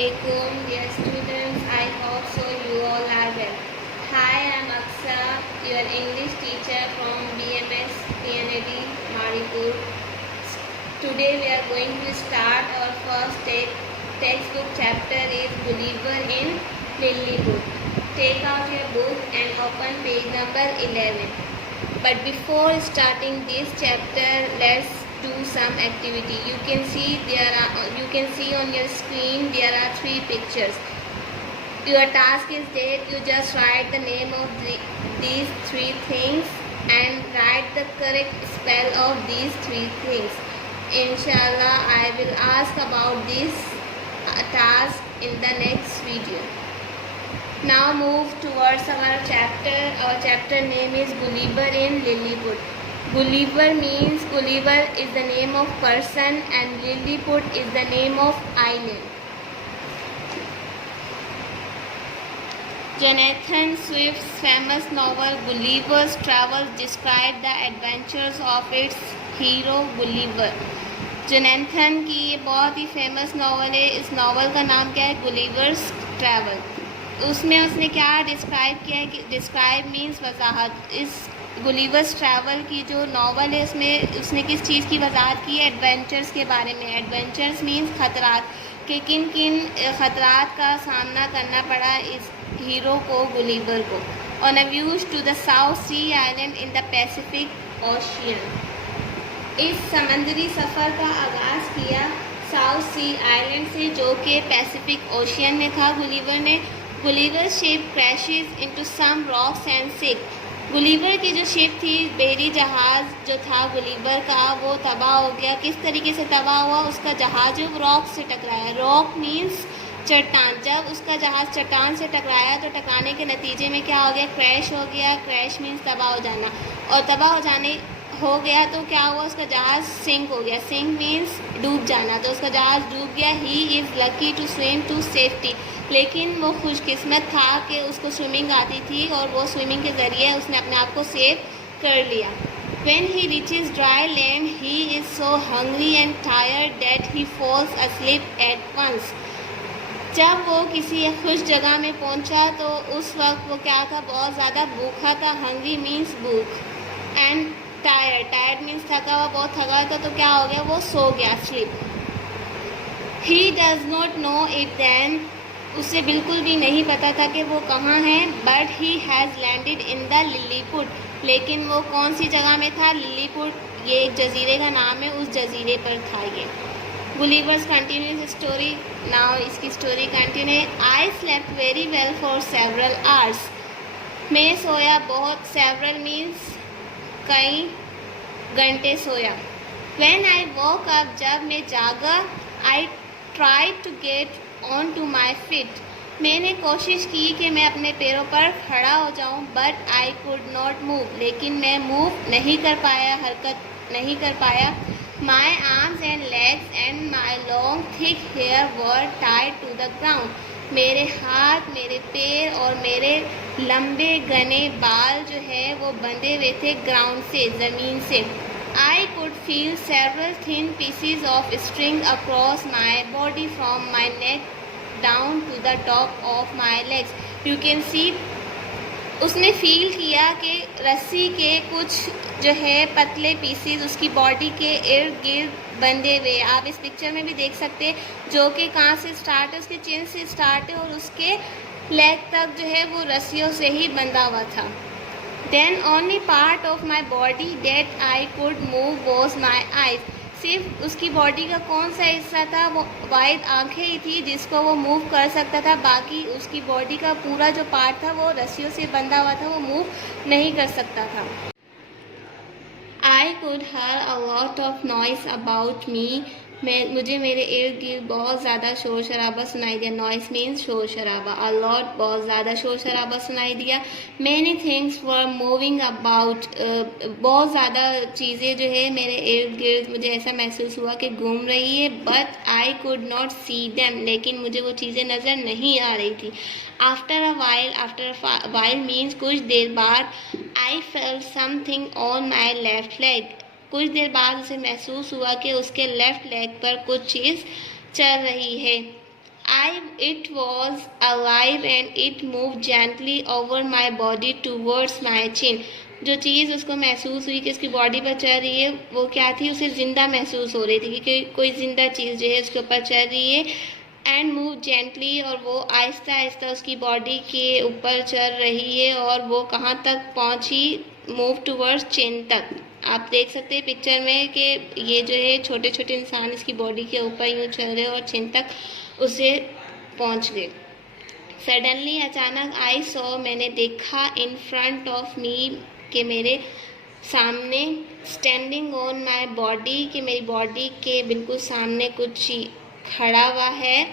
Assalamualaikum, dear students. I hope so you all are well. Hi, I'm Aksa, your English teacher from BMS PNAD Maripur. Today we are going to start our first textbook chapter is Gulliver in Lilliput. Take out your book and open page number 11. But before starting this chapter, let's do some activity. You can see on your screen there are 3 pictures. Your task is that you just write the name of these 3 things and write the correct spell of these 3 things. Inshallah, I will ask about this task in the next video. Now move towards our chapter. Our chapter name is Gulliver in Lilliput. Gulliver means Gulliver is the name of person and Lilliput is the name of island. Jonathan Swift's famous novel Gulliver's Travels described the adventures of its hero Gulliver. Jonathan की ये बहुत ही famous novel है. इस novel का नाम क्या है? Gulliver's travel. उसमें उसने क्या डिस्क्राइब किया है कि डिस्क्राइब मीन्स वजाहत. इस गुलिवर्स ट्रैवल की जो नॉवल है उसमें उसने किस चीज़ की वजाहत की है? एडवेंचर्स के बारे में. एडवेंचर्स मीन्स खतरात, कि किन किन ख़तरात का सामना करना पड़ा इस हीरो को, गुलिवर को. On a voyage to the South Sea island in the Pacific Ocean. इस समंदरी सफ़र का आगाज़ किया साउथ सी आइलैंड से जो कि पैसिफिक ओशियन में था. गुलिवर ने Gulliver ship crashes into some rocks and sick. Gulliver की जो शिप थी, बेरी जहाज़ जो था गुलिवर का, वो तबाह हो गया. किस तरीके से तबाह हुआ? उसका जहाज़ जो रॉक से टकराया. रॉक मीन्स चट्टान. जब उसका जहाज़ चट्टान से टकराया तो टकराने के नतीजे में क्या हो गया? क्रैश हो गया. क्रैश मीन्स तबाह हो जाना. और तबाह हो गया तो क्या हुआ? उसका जहाज़ सिंक हो गया. सिंक मीन्स डूब जाना. तो उसका जहाज़ डूब गया. He is lucky to swim to safety. लेकिन वो खुशकिस्मत था कि उसको स्विमिंग आती थी और वो स्विमिंग के ज़रिए उसने अपने आप को सेव कर लिया. When he reaches dry land, he is so hungry and tired that he falls asleep at once. जब वो किसी खुश जगह में पहुंचा तो उस वक्त वो क्या था? बहुत ज़्यादा भूखा था. हंग्री मीन्स भूख एंड टायर्ड मीन्स थका हुआ, बहुत थका था. तो क्या हो गया? वो सो गया, sleep. He does not know it then. उसे बिल्कुल भी नहीं पता था कि वो कहाँ है. But he has landed in the Lilliput. लेकिन वो कौन सी जगह में था? लिलीपुट. ये एक जजीरे का नाम है, उस जजीरे पर था ये. Gulliver's continuous story. नाउ इसकी story continue. I slept very well for several hours. मैं सोया बहुत. सेवरल मीन्स कई घंटे सोया. When I woke up, जब मैं जागा, I tried to get on to my feet. मैंने कोशिश की कि मैं अपने पैरों पर खड़ा हो जाऊं. But I could not move. लेकिन मैं मूव नहीं कर पाया, हरकत नहीं कर पाया. My arms and legs and my long thick hair were tied to the ground. मेरे हाथ, मेरे पैर और मेरे लंबे घने बाल जो है वो बंधे हुए थे ग्राउंड से, ज़मीन से. I could feel several thin pieces of string across my body from my neck down to the top of my legs. You can see, उसने फील किया कि रस्सी के कुछ जो है पतले पीसीज उसकी बॉडी के इर्द गिर्द बंधे हुए. आप इस पिक्चर में भी देख सकते हैं, जो कि कहाँ से स्टार्ट है? उसके चिन से स्टार्ट है और उसके लेग तक जो है वो रस्सियों से ही बंधा हुआ था. Then only part of my body that I could move was my eyes. सिर्फ उसकी बॉडी का कौन सा हिस्सा था? वो वाइड आंखें ही थी जिसको वो मूव कर सकता था. बाकी उसकी बॉडी का पूरा जो पार्ट था वो रस्सियों से बंधा हुआ था, वो मूव नहीं कर सकता था. I could hear a lot of noise about me. मुझे मेरे इर्द गिर्द बहुत ज़्यादा शोर शराबा सुनाई दिया. नॉइस मीन्स शोर शराबा. अ लॉट बहुत ज़्यादा शोर शराबा सुनाई दिया. Many things were moving about. बहुत ज़्यादा चीज़ें जो है मेरे इर्द गिर्द मुझे ऐसा महसूस हुआ कि घूम रही है. But I could not see them. लेकिन मुझे वो चीज़ें नज़र नहीं आ रही थी. आफ्टर अ वाइल मीन्स कुछ देर बाद. I felt something on my left leg. कुछ देर बाद उसे महसूस हुआ कि उसके लेफ्ट लेग पर कुछ चीज़ चल रही है. It was alive and it moved gently over my body towards my chin. जो चीज़ उसको महसूस हुई कि उसकी बॉडी पर चल रही है वो क्या थी, उसे ज़िंदा महसूस हो रही थी कि कोई ज़िंदा चीज़ जो है उसके ऊपर चल रही है. एंड मूव जेंटली, और वो आहिस्ता आहिस्ता उसकी बॉडी के ऊपर चल रही है. और वो कहाँ तक पहुँची? मूव टूवर्ड्स चिन तक. आप देख सकते हैं पिक्चर में कि ये जो है छोटे छोटे इंसान इसकी बॉडी के ऊपर यूँ चल रहे और चिन तक उसे पहुँच गए. सडनली, अचानक, आई सॉ, मैंने देखा, इन फ्रंट ऑफ मी, कि मेरे सामने, स्टैंडिंग ऑन माई बॉडी, कि मेरी बॉडी के बिल्कुल सामने कुछ खड़ा हुआ है.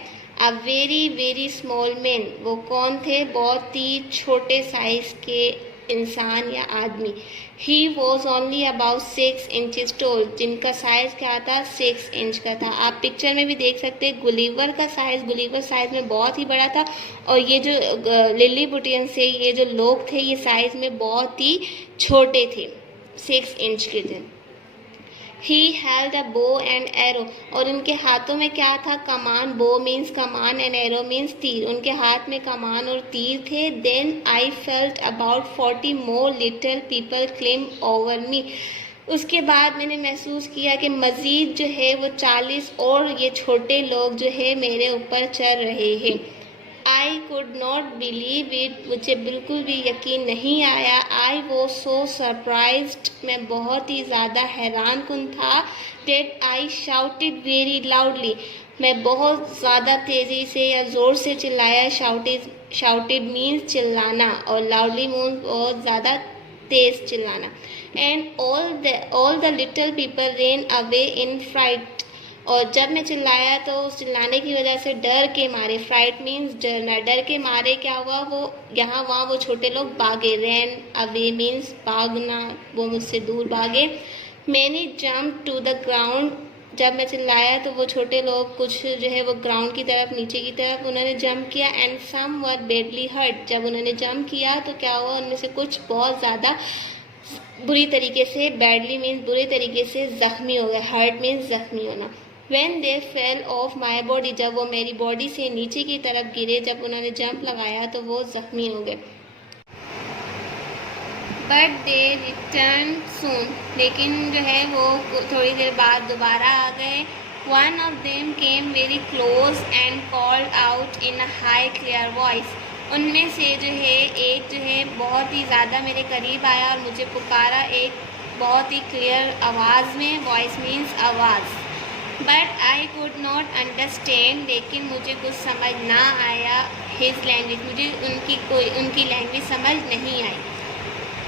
A very very small man. वो कौन थे? बहुत ही छोटे साइज के इंसान या आदमी. He was only about 6 inches tall. जिनका साइज क्या था? 6 इंच का था. आप पिक्चर में भी देख सकते हैं गुलिवर का साइज, गुलिवर साइज में बहुत ही बड़ा था. और ये जो लिलीपुटियन से ये जो लोग थे ये साइज में बहुत ही छोटे थे, 6 इंच के थे. He held a bow and arrow. और उनके हाथों में क्या था? कमान. bow means come on and arrow means तीर. उनके हाथ में कमान और तीर थे. Then I felt about 40 more little people climb over me. उसके बाद मैंने महसूस किया कि मज़ीद जो है वो 40 और ये छोटे लोग जो है मेरे ऊपर चढ़ रहे हैं. I could not believe it. मुझे बिल्कुल भी यकीन नहीं आया. I was so surprised. मैं बहुत ही ज़्यादा हैरान कुन था. That I shouted very loudly. मैं बहुत ज़्यादा तेज़ी से या ज़ोर से चिल्लाया. शाउटेड मीन्स चिल्लाना और लाउडली मीन्स बहुत ज़्यादा तेज़ चिल्लाना. And all the little people ran away in fright. और जब मैं चिल्लाया तो उस चिल्लाने की वजह से डर के मारे, फ्राइट मीन्स डरना, डर के मारे क्या हुआ, वो यहाँ वहाँ वो छोटे लोग भागे. रैन अवे मीन्स भागना, वो मुझसे दूर भागे. मैंने जंप टू द ग्राउंड. जब मैं चिल्लाया तो वो छोटे लोग कुछ जो है वो ग्राउंड की तरफ, नीचे की तरफ उन्होंने जंप किया. And some were badly hurt. जब उन्होंने जंप किया तो क्या हुआ, उनमें से कुछ बहुत ज़्यादा बुरी तरीके से, बैडली मीन्स बुरे तरीके से ज़ख्मी हो गए. हर्ट मीन्स ज़ख्मी होना. When they fell off my body. जब वो मेरी बॉडी से नीचे की तरफ गिरे, जब उन्होंने जंप लगाया तो वो ज़ख्मी हो गए. But they returned soon. लेकिन जो है वो थोड़ी देर बाद दोबारा आ गए. One of them came very close and called out in a high clear voice. उनमें से जो है एक जो है बहुत ही ज़्यादा मेरे करीब आया और मुझे पुकारा एक बहुत ही क्लियर आवाज़ में. वॉइस मीन्स आवाज़. But I could not understand. लेकिन मुझे कुछ समझ ना आया. His language. मुझे उनकी लैंग्वेज समझ नहीं आई.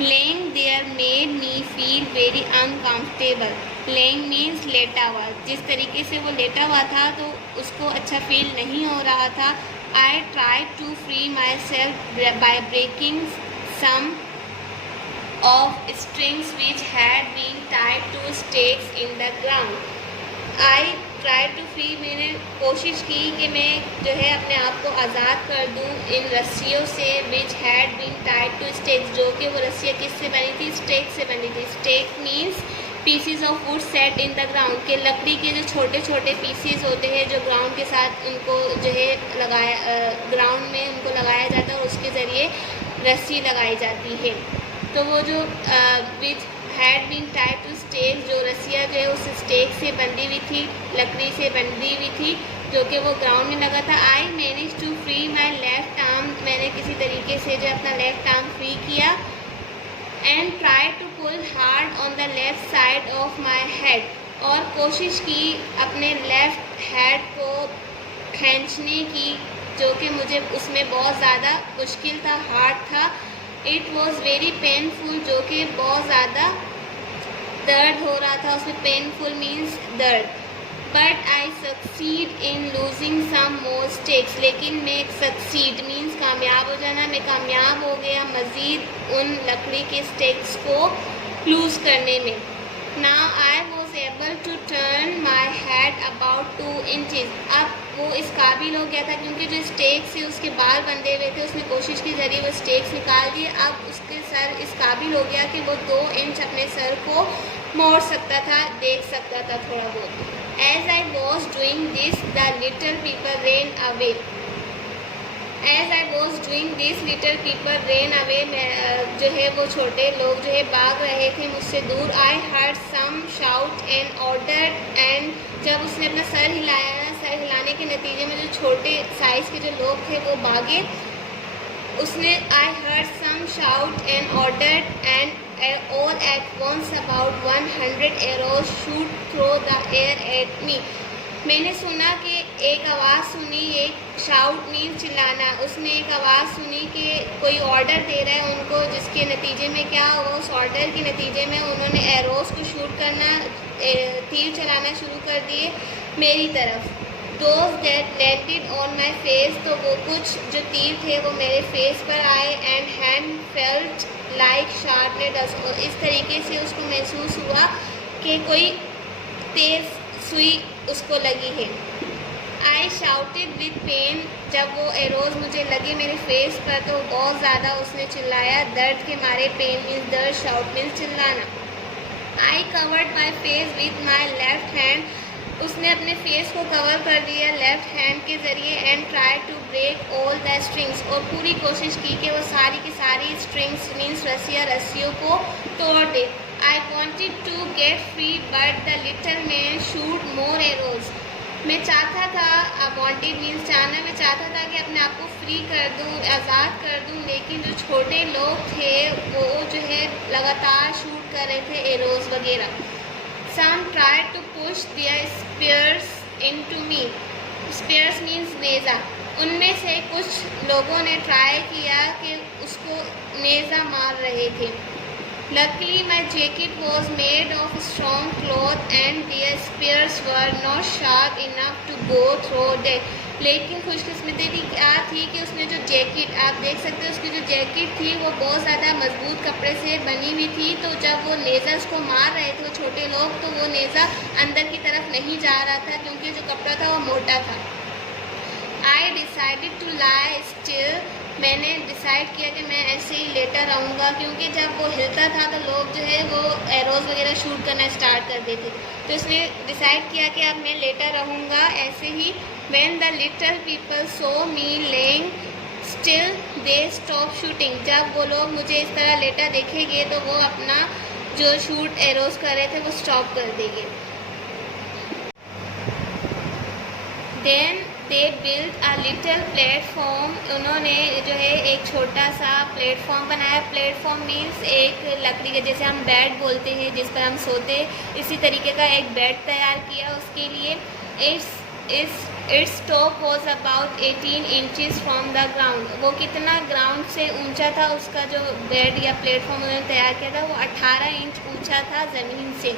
Lying there made me feel very uncomfortable. Lying means लेटा हुआ. जिस तरीके से वो लेटा हुआ था तो उसको अच्छा फील नहीं हो रहा था. I try to free myself by breaking some of strings which had been tied to stakes in the ground. I try to free. मैंने कोशिश की कि मैं जो है अपने आप को आज़ाद कर दूँ इन रस्सियों से. Which had been tied to stakes. जो कि वो रस्सियाँ किससे बनी थी? स्टेक से बनी थी. Stake means pieces of wood set in the ground. के लकड़ी के जो छोटे छोटे पीसीज होते हैं जो ग्राउंड के साथ उनको जो है ग्राउंड में उनको लगाया जाता है और उसके ज़रिए रस्सी लगाई जाती है. तो वो जो which had been tied to stake, जो रस्सियाँ जो है उस स्टेक से बंधी हुई थी, लकड़ी से बंधी हुई थी जो कि वो ग्राउंड में लगा था. I manage to free my left arm. मैंने किसी तरीके से जो अपना लेफ्ट आर्म फ्री किया. And try to pull hard on the left side of my head. और कोशिश की अपने लेफ्ट हेड को खींचने की, जो कि मुझे उसमें बहुत ज़्यादा मुश्किल था, हार्ड था. It was very painful. जो कि बहुत ज़्यादा दर्द हो रहा था उसमें. पेनफुल मीन्स दर्द. But I succeed in loosing some more stakes. लेकिन मैं सक्सीड मीन्स कामयाब हो जाना. मैं कामयाब हो गया मज़ीद उन लकड़ी के स्टेक्स को लूज़ करने में. Now I was able to turn my head about 2 inches. अब वो इस काबिल हो गया था क्योंकि जो स्टेक्स से उसके बाल बंधे हुए थे उसने कोशिश के ज़रिए वो स्टेक्स निकाल दिए. अब उसके सर इस काबिल हो गया कि वो 2 इंच अपने सर को मोड़ सकता था, देख सकता था थोड़ा बहुत. As I was doing this, the little people ran away. As I was doing this, little people ran away. जो है वो छोटे लोग जो है भाग रहे थे मुझसे दूर. I heard some shout and ordered, and जब उसने अपना सर हिलाया ना, सर हिलाने के नतीजे में जो छोटे साइज़ के जो लोग थे वो भागे. उसने I heard some shout and ordered, and all at once about 100 arrows shoot through the air at me. मैंने सुना कि एक आवाज़ सुनी. एक शाउट मीन चिल्लाना. उसने एक आवाज़ सुनी कि कोई ऑर्डर दे रहा है उनको, जिसके नतीजे में क्या हुआ, उस ऑर्डर के नतीजे में उन्होंने एरोज़ को शूट करना, तीर चलाना शुरू कर दिए मेरी तरफ. Those that landed on my face, तो वो कुछ जो तीर थे वो मेरे फेस पर आए. And hand felt like sharp needles, और इस तरीके से उसको महसूस हुआ कि कोई तेज़ सुई उसको लगी है. I shouted with pain, जब वो एरोज़ मुझे लगे मेरे फेस पर तो बहुत ज़्यादा उसने चिल्लाया दर्द के मारे. पेन मीन्स दर्द, शाउट मीन्स चिल्लाना. I covered my face with my left hand, उसने अपने फेस को कवर कर दिया लेफ़्ट हैंड के ज़रिए. And try to break all the strings, और पूरी कोशिश की कि वो सारी की सारी स्ट्रिंग्स मीन्स रस्सियों को तोड़ दे. I wanted to get free, but the little man shoot more arrows. मैं चाहता था, wanted मीन्स चाहना, मैं चाहता था कि अपने आप को फ्री कर दूँ, आज़ाद कर दूँ, लेकिन जो छोटे लोग थे वो जो है लगातार शूट कर रहे थे एरोज़ वगैरह. Some tried to push their spears into me. Spears means Neza. उनमें से कुछ लोगों ने ट्राई किया कि उसको नेज़ा मार रहे थे. Luckily, my jacket was made of strong cloth and their spears were not sharp enough to go through them. लेकिन खुशकिस्मती क्या थी कि उसने जो जैकेट, आप देख सकते हो उसकी जो जैकेट थी वो बहुत ज़्यादा मजबूत कपड़े से बनी हुई थी. तो जब वो नेज़ा उसको मार रहे थे वो छोटे लोग, तो वो नेज़ा अंदर की तरफ नहीं जा रहा था क्योंकि जो कपड़ा था वो मोटा था. I decided to lie still. मैंने डिसाइड किया कि मैं ऐसे ही लेटा रहूँगा, क्योंकि जब वो हिलता था तो लोग जो है वो एरोज़ वगैरह शूट करना स्टार्ट कर देते. तो उसने डिसाइड किया कि अब मैं लेटा रहूँगा ऐसे ही. When the little people saw me laying still, they stopped shooting. जब वो लोग मुझे इस तरह लेटा देखेंगे तो वो अपना जो शूट एरोज़ कर रहे थे वो स्टॉप कर देंगे. Then they built a little platform. उन्होंने जो है एक छोटा सा प्लेटफॉर्म बनाया. प्लेटफॉर्म मीन्स एक लकड़ी के, जैसे हम बेड बोलते हैं जिस पर हम सोते, इसी तरीके का एक बेड तैयार किया उसके लिए. Its top was about 18 inches from the ground. वो कितना ग्राउंड से ऊंचा था, उसका जो बेड या प्लेटफॉर्म उन्होंने तैयार किया था वो 18 इंच ऊंचा था ज़मीन से.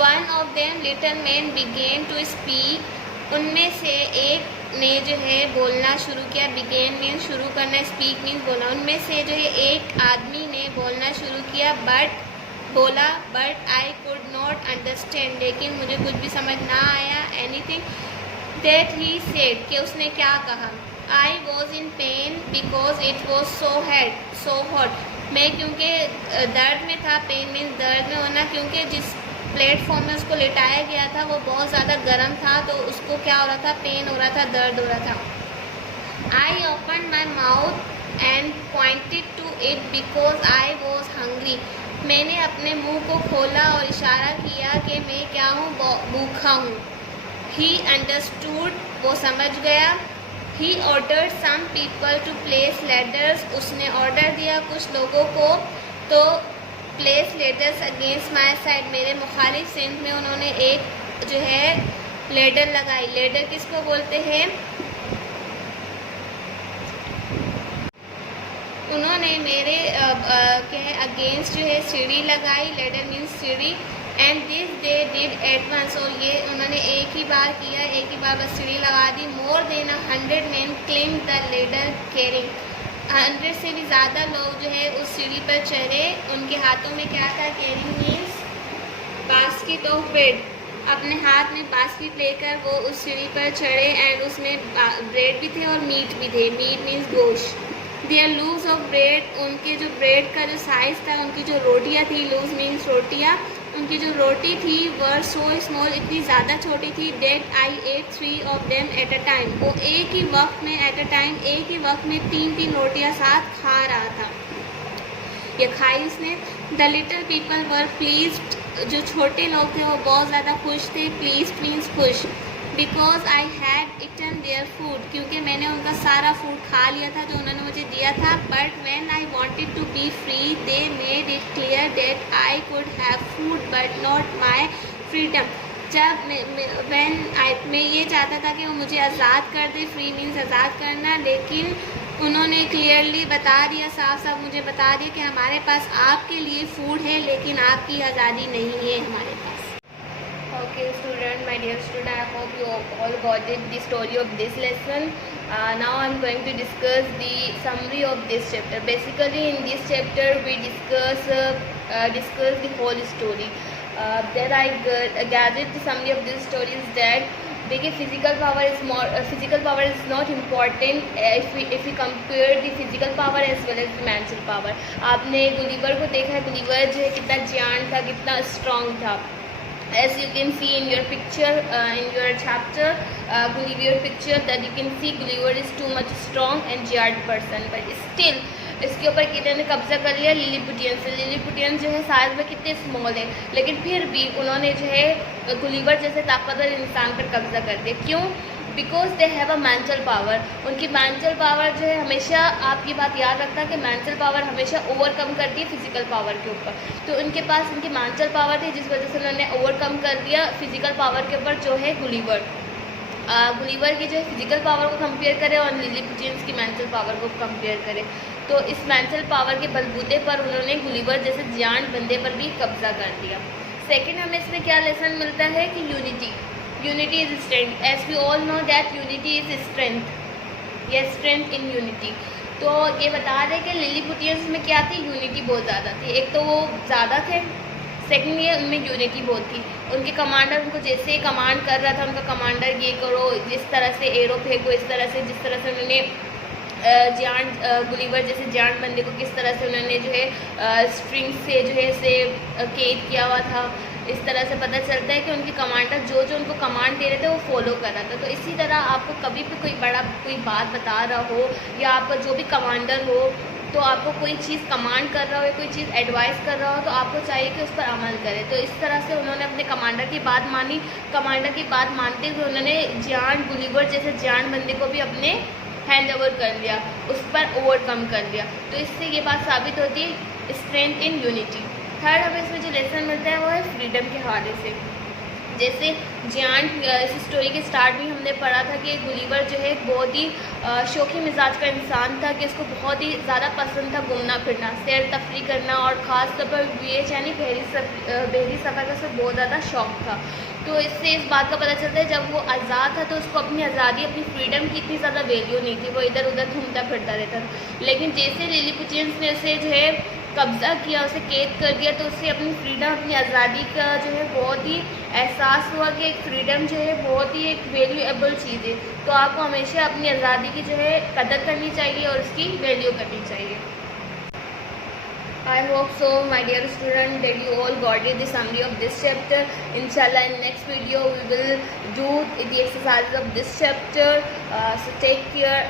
One of them little man began to speak. उनमें से एक ने जो है बोलना शुरू किया. बिगेन मीन्स शुरू करना, स्पीक मीन्स बोलना. उनमें से जो है एक आदमी ने बोलना शुरू किया. But I could not understand, लेकिन मुझे कुछ भी समझ ना आया. एनीथिंग दैट ही सेड, कि उसने क्या कहा. I was in pain because it was so hot. मैं क्योंकि दर्द में था, पेन मीन्स दर्द में होना, क्योंकि जिस प्लेटफॉर्म में उसको लेटाया गया था वो बहुत ज़्यादा गर्म था, तो उसको क्या हो रहा था, पेन हो रहा था, दर्द हो रहा था. I open my mouth and pointed to it because I was hungry. मैंने अपने मुंह को खोला और इशारा किया कि मैं क्या हूँ, भूखा हूँ. ही अंडरस्टूड, वो समझ गया. He ordered some people to place ladders. उसने ऑर्डर दिया कुछ लोगों को to place ladders against my side, मेरे मुखालिफ सिंध में उन्होंने एक जो है लेडर लगाई. लेडर किसको बोलते हैं, उन्होंने मेरे के अगेंस्ट जो है सीढ़ी लगाई. लेडर मीन्स सीढ़ी. And this they did at once, और ये उन्होंने एक ही बार किया, एक ही बार बस सीढ़ी लगा दी. More than 100 men cling the ladder carrying. 100 से भी ज़्यादा लोग जो है उस सीढ़ी पर चढ़े. उनके हाथों में क्या था, carrying means basket of bread. अपने हाथ में बास्केट लेकर वो उस सीढ़ी पर चढ़े. एंड उसमें ब्रेड भी थे और मीट भी थे. मीट मीन्स गोश्त. देयर लूज ऑफ ब्रेड, उनके जो ब्रेड का जो साइज़ था, उनकी जो रोटियां थी, लूज मीन्स रोटियां, उनकी जो रोटी थी वर सो स्मॉल, इतनी ज़्यादा छोटी थी, that I ate 3 of them at a time, वो एक ही वक्त में एट अ टाइम एक ही वक्त में 3 रोटियां साथ खा रहा था। ये खाई उसने। The little people were pleased, जो छोटे लोग थे वो बहुत ज़्यादा खुश थे, प्लीज मीन्स खुश, because I had eaten their food, क्योंकि मैंने उनका सारा फूड खा लिया था जो उन्होंने मुझे दिया था। But when I wanted to be free they made it clear that I could have food but not my freedom, जब मैं ये चाहता था कि वो मुझे आज़ाद कर दे, फ्री मीन्स आज़ाद करना, लेकिन उन्होंने क्लियरली बता दिया, साफ साफ मुझे बता दिया कि हमारे पास आपके लिए फूड है लेकिन आपकी आज़ादी नहीं है हमारे पास। Okay student, my dear student, I hope you all got it, the story of this lesson. Now I am going to discuss the summary of this chapter. Basically in this chapter we discuss the whole story. There I gathered the summary of this story is that देखिए physical power is not important if we compare the physical power as well as the mental power. आपने Gulliver को देखा है, Gulliver जो है कितना जियान था, कितना स्ट्रॉन्ग था। As you can see in your picture, in your chapter, Gulliver picture, that you can see Gulliver is too much strong and jared person, but still इसके ऊपर कितने ने कब्जा कर लिया, लिलीपुटियन से। लिलीपुटियन जो है साइज में कितने स्मॉल है, लेकिन फिर भी उन्होंने जो है गुलिवर जैसे ताकतवर इंसान पर कब्जा कर दिया। क्यों? Because they have a mental power. उनकी मेंटल पावर जो है हमेशा, आप ये बात याद रखना कि मेंटल पावर हमेशा ओवरकम करती है फिजिकल पावर के ऊपर। तो उनके पास उनकी मेंटल पावर थी जिस वजह से उन्होंने ओवरकम कर दिया फिजिकल पावर के ऊपर जो है गुलिवर। गुलिवर की जो है फिजिकल पावर को कंपेयर करें और लिलीपुटियंस की मेंटल पावर को कंपेयर करें, तो इस मेंटल पावर के बलबूते पर उन्होंने गुलिवर जैसे जान बंदे पर भी कब्जा कर दिया। सेकेंड हमें इसमें क्या लेसन मिलता है कि unity is strength. As we all know that unity is strength, yes strength in unity. तो ये बता दें कि लिलीपुटियंस में क्या थी, यूनिटी बहुत ज़्यादा थी। एक तो वो ज़्यादा थे, सेकेंड ये उनमें यूनिटी बहुत थी। उनके कमांडर उनको जैसे कमांड कर रहा था, उनका कमांडर ये करो, जिस तरह से एरो फेंको, इस तरह से, जिस तरह से उन्होंने गुलिवर जैसे जान बंदे को किस तरह से उन्होंने जो है स्ट्रिंग से जो है इसे कैद किया हुआ था, इस तरह से पता चलता है कि उनके कमांडर जो उनको कमांड दे रहे थे वो फॉलो कर रहा था। तो इसी तरह आपको कभी भी कोई बात बता रहा हो या आपका जो भी कमांडर हो, तो आपको कोई चीज़ कमांड कर रहा हो या कोई चीज़ एडवाइस कर रहा हो, तो आपको चाहिए कि उस पर अमल करें। तो इस तरह से उन्होंने अपने कमांडर की बात मानी। कमांडर की बात मानते हुए उन्होंने गुलिवर जैसे जान बंदे को भी अपने हैंड ओवर कर लिया, उस पर ओवरकम कर लिया। तो इससे ये बात साबित होती है स्ट्रेंथ इन यूनिटी। थर्ड हमें इसमें जो लेसन मिलता है वो है फ्रीडम के हवाले से। जैसे जियान इस स्टोरी के स्टार्ट में हमने पढ़ा था कि गुलिवर जो है बहुत ही शौकीन मिजाज का इंसान था, कि इसको बहुत ही ज़्यादा पसंद था घूमना फिरना, सैर तफरी करना, और ख़ास तौर पर VH यानी बहरी सफ़र का उसको बहुत ज़्यादा शौक़ था। तो इससे इस बात का पता चलता है जब वो आज़ाद था तो उसको अपनी आज़ादी, अपनी फ्रीडम की इतनी ज़्यादा वैल्यू नहीं थी, वो इधर उधर घूमता फिरता रहता था। लेकिन जैसे लिलीपुटियंस ने उसे जो है कब्ज़ा किया, उसे कैद कर दिया, तो उससे अपनी फ्रीडम, अपनी आज़ादी का जो है बहुत ही एहसास हुआ कि एक फ्रीडम जो है बहुत ही एक वैल्यूएबल चीज़ है। तो आपको हमेशा अपनी आज़ादी की जो है कदर करनी चाहिए और उसकी वैल्यू करनी चाहिए। I hope so, my dear student, that you all got it, the summary of this chapter. Inshallah, in next video we will do the exercises of this chapter. So take care,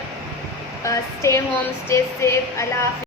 stay home, stay safe. Allah Hafiz.